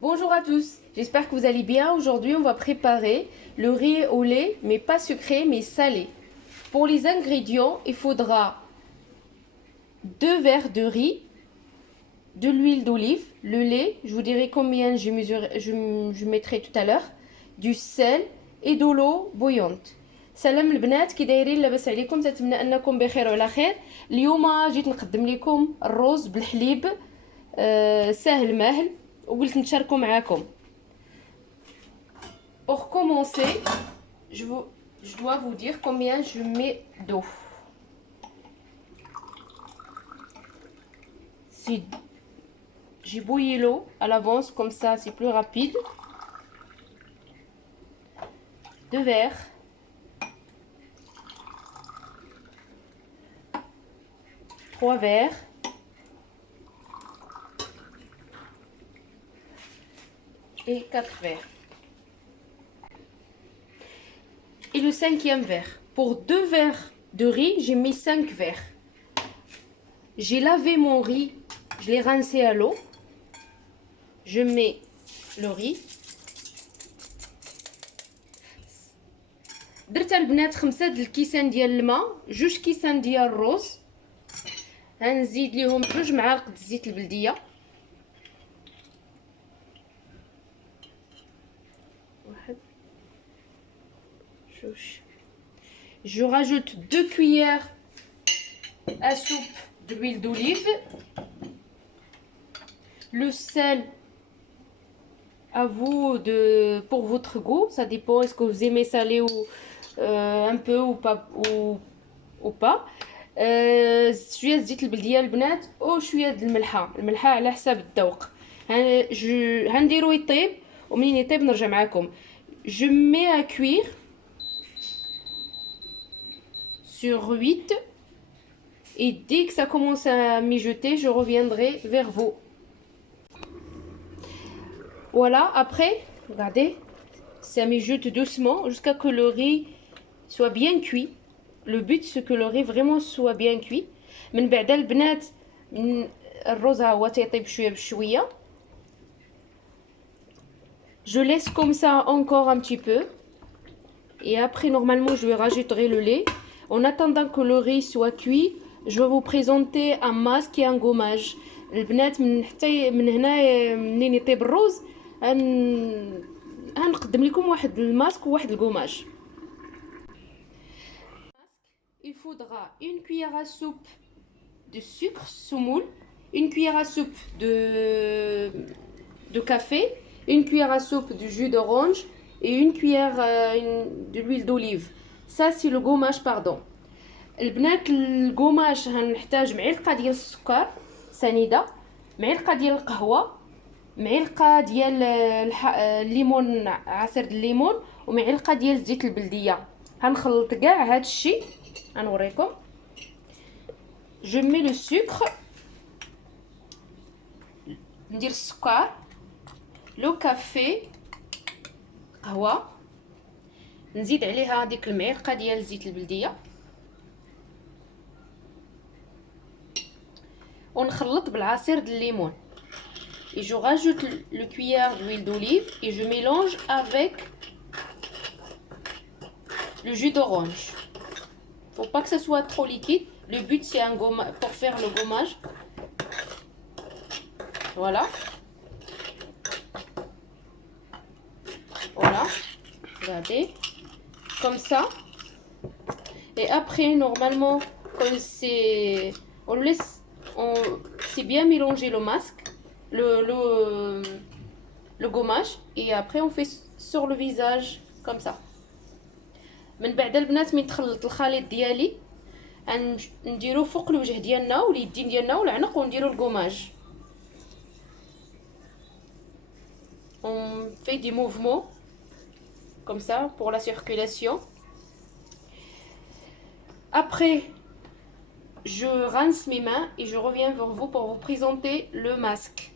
Bonjour à tous, j'espère que vous allez bien. Aujourd'hui, on va préparer le riz au lait, mais pas sucré, mais salé. Pour les ingrédients, il faudra 2 verres de riz, de l'huile d'olive, le lait, je vous dirai combien je mettrai tout à l'heure, du sel et de l'eau bouillante. سلام البنات، كي دايرين؟ لاباس عليكم؟ تتمنى انكم بخير وعلى خير. اليوم جيت نقدم لكم الرز بالحليب، سهل ماهل، وقلت نشاركو معاكم. Pour commencer, je dois vous dire combien je mets d'eau. Si j'ai bouilli l'eau à l'avance, comme ça c'est plus rapide. 2 verres. 3 verres. Et 4 verres. Et le 5e verre. Pour 2 verres de riz, j'ai mis 5 verres. J'ai lavé mon riz, je l'ai rincé à l'eau. Je mets le riz. درت البنات 5 الكيسان ديال الماء، 2 كيسان ديال الرز. غنزيد ليهم 2 معالق الزيت البلديه. Je rajoute 2 cuillères à soupe d'huile d'olive. Le sel, à vous pour votre goût, ça dépend, est-ce que vous aimez salé ou un peu ou pas ou pas. شويه زيت البلديه البنات وشويه الملحه على حساب الذوق. هنديرو يطيب ومنين يطيب نرجع معاكم. Je mets à cuire sur 8 et dès que ça commence à mijoter, je reviendrai vers vous. Voilà, après, regardez, ça mijote doucement jusqu'à que le riz soit bien cuit. Le but c'est que le riz vraiment soit bien cuit. من بعد البنات الرز ها هو تيطيب شويه بشويه. Je laisse comme ça encore un petit peu. Et après, normalement, je vais rajouter le lait. En attendant que le riz soit cuit, je vais vous présenter un masque et un gommage. البنات من هنا منين يطيب الرز هنقدم لكم واحد الماسك وواحد الجوماج. Il faudra une cuillère à soupe de sucre semoule, une cuillère à soupe de café, une cuillère à soupe de jus d'orange et une cuillère de l'huile d'olive. Ça c'est le gommage, pardon. البنات الجوماج هنحتاج معلقه ديال السكر سنيده، معلقه ديال القهوه، معلقه ديال الليمون، عصير الليمون، ومعلقه ديال زيت البلديه. هنخلط كاع هذا الشيء غنوريكم. Je mets le sucre، ندير السكر، لو كافي، قهوه، نزيد عليها ديك المعلقه ديال زيت البلديه ونخلط بالعصير د الليمون. Et je rajoute le cuillère d'huile d'olive et je mélange avec le jus d'orange. Faut pas que ça soit trop liquide. Le but c'est un gommage pour faire le gommage. Voilà. Voilà. Regardez. Comme ça. Et après, normalement, quand on laisse, c'est bien mélanger le masque, le gommage, et après on fait sur le visage comme ça. من بعد البنات من تخلط الخليط ديالي نديرو فوق الوجه ديالنا واليدين ديالنا والعنق ونديرو الكوماج. On fait des mouvements comme ça pour la circulation. Après, je rince mes mains et je reviens vers vous pour vous présenter le masque.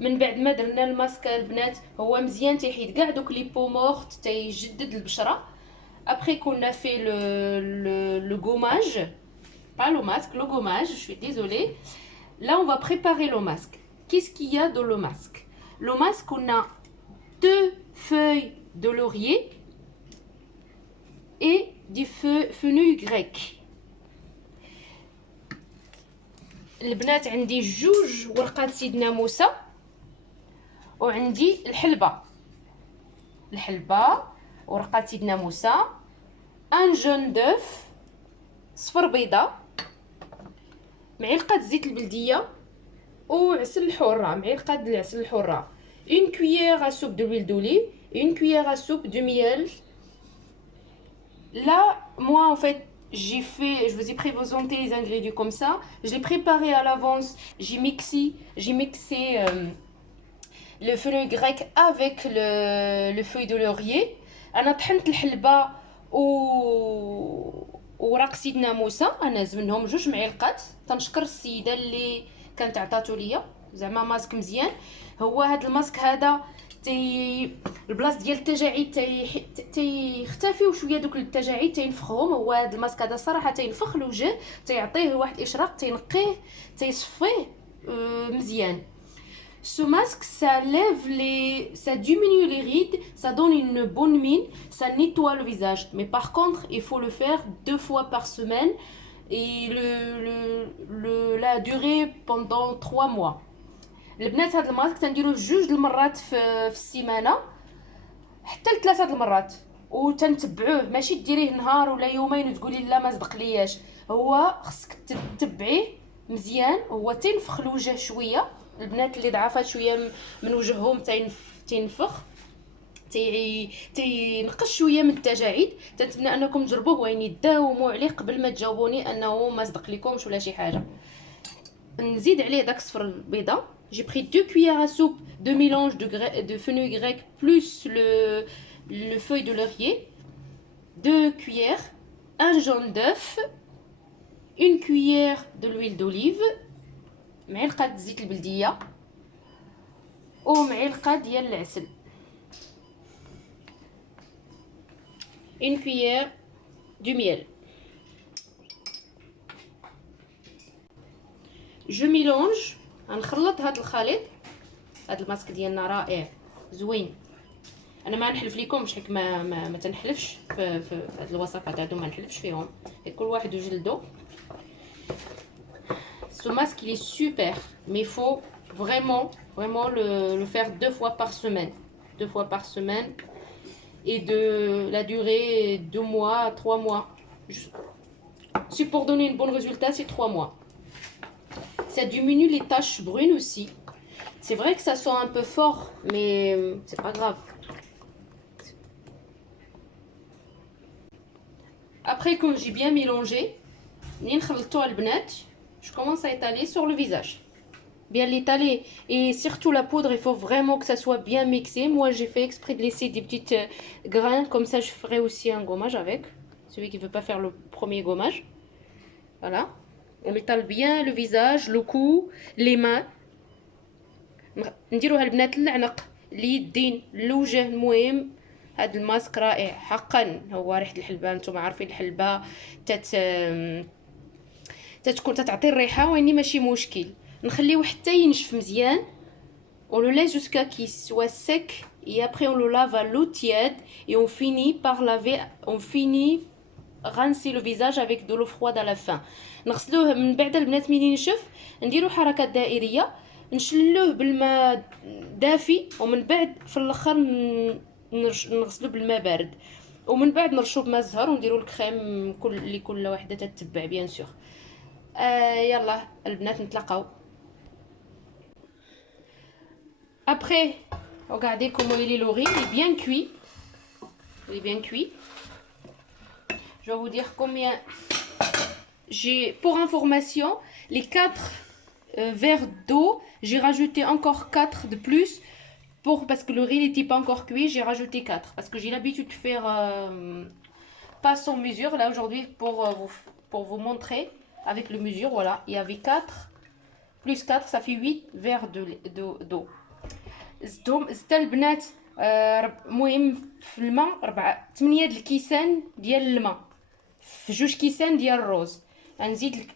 من بعد ما درنا الماسك البنات هو مزيان تيحيد كاع دوك لي بو مورت، تيجدد البشره. Après qu'on a fait le gommage, pas le masque, le gommage, je suis désolée. Là, on va préparer le masque. Qu'est-ce qu'il y a dans le masque? le masque, on a 2 feuilles de laurier et du fenouil grec. البنات عندي جوج ورقات سيدنا موسى وعندي الحلبة ورقات سيدنا موسى، ان جون دوف صفر بيضة، معلقة زيت البلدية وعسل الحرة، معلقة العسل الحرة، une cuillère à soupe de l'huile d'olive, une cuillère à soupe de miel. Là, moi en fait, je vous ai présenté les ingrédients comme ça. Je l'ai préparé à l'avance. J'ai mixé le fenouil grec avec le feuille de laurier. أنا طحنت الحلبة وورق سيدنا موسى، أنا زمنهم 2 معلقات. تنشكر السيدة اللي كانت عطاتو ليا، زعما ماسك مزيان. هو هذا الماسك هذا البلاص ديال التجاعيد تيختفيو شويه، دوك التجاعيد تينفخهم. هو هذا الماسك هذا صراحه تينفخ الوجه، تيعطيه واحد الاشراق، تينقيه، تيصفيه مزيان. Ce masque, ça diminue les rides, ça donne une bonne mine, ça nettoie le visage. Mais par contre, il faut le faire 2 fois par semaine et la durée pendant 3 mois. البنات هذا الماسك تنديروه 2 المرات في السيمانه حتى ل3 المرات، وتنتبعوه. ماشي ديريه نهار ولا يومين وتقولي لا ما صدق لياش، هو خصك تتبعيه مزيان. هو تينفخ الوجه شويه، البنات اللي ضعفات شويه من وجههم تينفخ، تينقص شويه من التجاعيد. تنتمنى انكم تجربوه وين يداوموا عليه قبل ما تجاوبوني انه ما صدق لكمش ولا شي حاجه. نزيد عليه داك صفر البيضه. J'ai pris 2 cuillères à soupe de mélange de fenouil grec plus le feuille de laurier, 2 cuillères, un jaune d'œuf, une cuillère de l'huile d'olive, معلقة زيت البلدية ومعلقة ديال العسل، une cuillère du miel. Je mélange. غنخلط هذا الخليط. هذا الماسك ديالنا رائع زوين. انا ما نحلف لكمش حيت ما تنحلفش في هاد الوصفات هادو، ما نحلفش فيهم، كل واحد وجلدو. Ce masque il est super, mais il faut vraiment le faire 2 fois par semaine. 2 fois par semaine et de la durée 2 mois, 3 mois. Si pour donner un bon résultat, c'est 3 mois. Ça diminue les taches brunes aussi. C'est vrai que ça sent un peu fort, mais c'est pas grave. Après, quand j'ai bien mélangé, je commence à étaler sur le visage. Bien l'étaler. Et surtout la poudre, il faut vraiment que ça soit bien mixé. Moi, j'ai fait exprès de laisser des petites grains. Comme ça, je ferai aussi un gommage avec. Celui qui ne veut pas faire le premier gommage. Voilà. On étale bien le visage, le cou, les mains. نديروها البنات للعنق، اليدين، الوجه. المهم هذا الماسك رائع حقا. هو ريحه الحلبه، نتوما عارفين الحلبه تتكون تتعطي الريحه، واني ماشي مشكل. نخليوه حتى ينشف مزيان. On le laisse jusqu'à qu'il soit sec et après on le lave à l'eau tiède et on finit par laver, on finit rincer le visage avec de l'eau froide à la fin. نغسلوه من بعد البنات ملي ينشف، نديرو حركات دائريه، نشلوه بالماء دافي، ومن بعد في الاخر نغسلو بالماء بارد، ومن بعد نرشو بماء الزهر ونديرو الكريم كل وحده تتبع بيان سور. يلا البنات نتلاقاو. Après, regardez comment il est le riz, il est bien cuit. Il est bien cuit. Je vais vous dire combien j'ai. Pour information, les 4 verres d'eau, j'ai rajouté encore 4 de plus. Parce que le riz n'était pas encore cuit, j'ai rajouté 4. Parce que j'ai l'habitude de faire pas sans mesure. Là aujourd'hui, pour vous montrer avec le mesure, voilà. Il y avait 4 plus 4, ça fait 8 verres d'eau. زدت البنات المهم في الماء 8 د الكيسان ديال الماء في 2 كيسان ديال الروز. غنزيد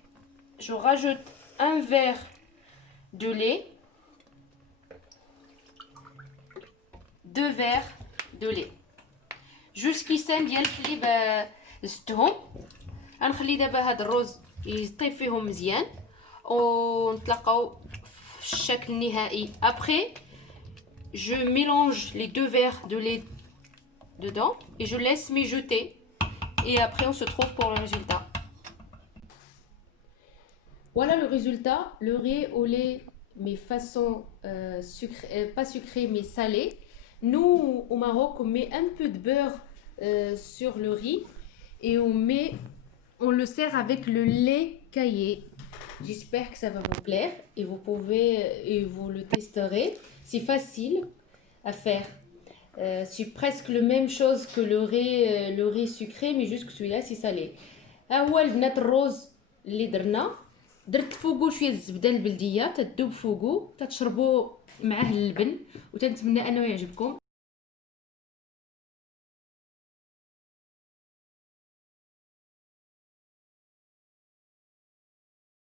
جو راجوت 1 verre de lait 2 verres de lait. جوج كيسان ديال الحليب زدتهم. غنخلي دابا هاد الرز يطيب فيهم مزيان ونتلاقاو في الشكل النهائي. Après je mélange les 2 verres de lait dedans et je laisse mijoter et après on se trouve pour le résultat. Voilà le résultat, le riz au lait mais façon pas sucré mais salé. Nous au Maroc on met un peu de beurre sur le riz et on le sert avec le lait caillé. J'espère que ça va vous plaire et vous le testerez. C'est facile à faire. C'est presque la même chose que le riz sucré mais juste que celui-là c'est salé. هو البنات الروز اللي درت فوقو شويه الزبده البلديه تذوب فوقو تتشربوا معاه اللبن وتنتمنى انه يعجبكم.